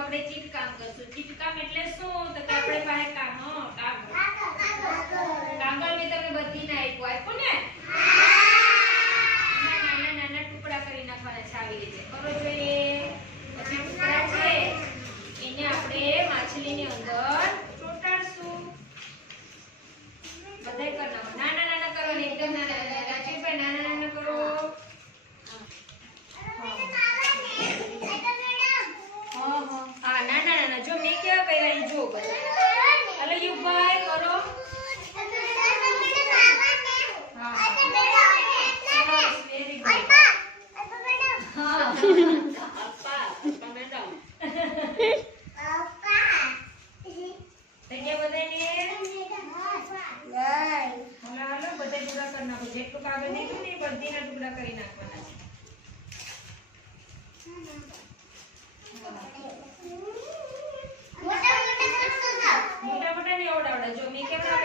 આપણે ચીટકામ કરશું. ચીટકામ એટલે શું? તો કે આપણે પાસે કાગળ મેં તમને બધીને આપ્યું ને? નાના નાના ટુકડા કરી નાખવાના છે. આવી રીતે કરો જોઈએ. પછી ટુકડા છે એને આપણે માછલીની અંદર ચોટાડશું. બધાય કરી નાખો. નાના નાના કરો ને એકદમ નાના નાના. રાજવીભાઈ નાના નાના કરો. હા નાના નાના. જો મેં કેવા કર્યા એ જો બધા. હલો યુગભાઈ કરો. જેટલું કાગળ નીકળ્યું ને બધીના ટુકડા કરી નાખવાના છે. મોટા મોટા ને ઓડાવડા. જો મેં કેવડા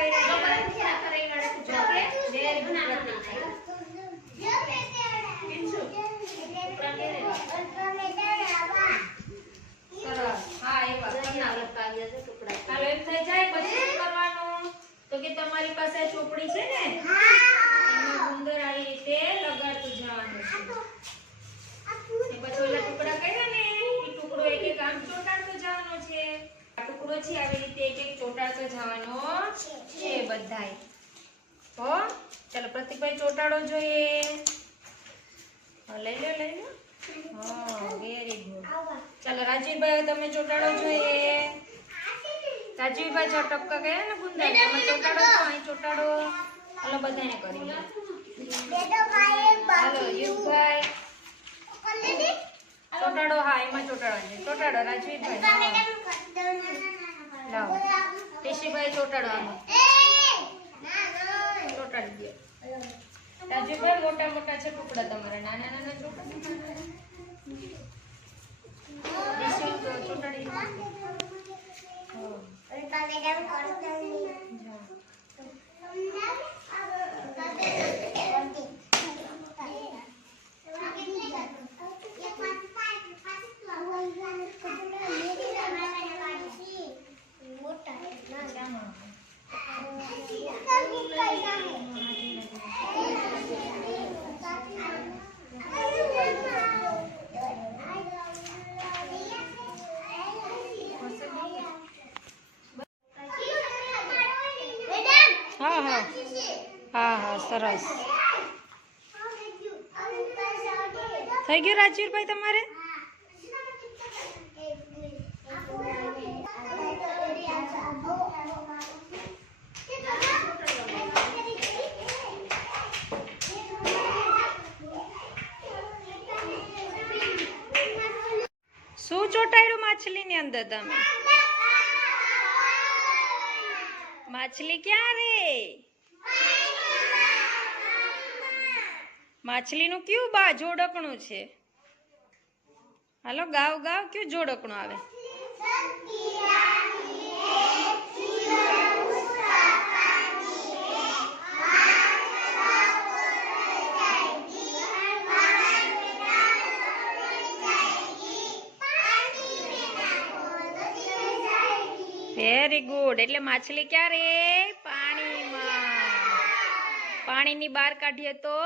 તમારી પાસે ચોપડી છે ને, એમાં ગુંદર આવી રીતે લગાડતું જવાનું છે. પછી ઓલા ટુકડા કર્યા ને એ ટુકડો એક એક આમ ચોટાડતો જવાનો છે. આ ટુકડો છે આવી રીતે એક એક ચોટાડતો જવાનો છે બધાય. હો ચાલો પ્રતિકભાઈ ચોટાડો જોઈએ. લઈ લો હા વેરી ગુડ. ચાલો રાજવીભાઈ તમે ચોટાડો જોઈએ. રાજવીભાઈ જો ટપકા ગયા ને ગુંદર તમે ચોટાડો તો અહીં ચોટાડો. હાલો બધાને કરી લો. હાલો યુગભાઈ ચોટાડો. હા એમાં ચોટાડવાનું છે. ચોટાડો રાજવીભાઈ. લાવો ટેશીભાઈ ચોટાડો. આમાં ચોટાડી દો. રાજવીભાઈ મોટા મોટા છે ટુકડા તમારા. નાના નાના ચોટાડી ચોટાડી હા સરસ થઈ ગયું રાજવીરભાઈ તમારે. શું ચોટાડ્યું માછલીની અંદર તમે? માછલી ક્યાં રે? માછલીનું કયું બા જોડકણું છે? હાલો ગાવ ગાવ કયું જોડકણું આવે? Very good. એટલે માછલી ક્યાં રે? પાણીમાં. પાણીની બહાર કાઢીએ તો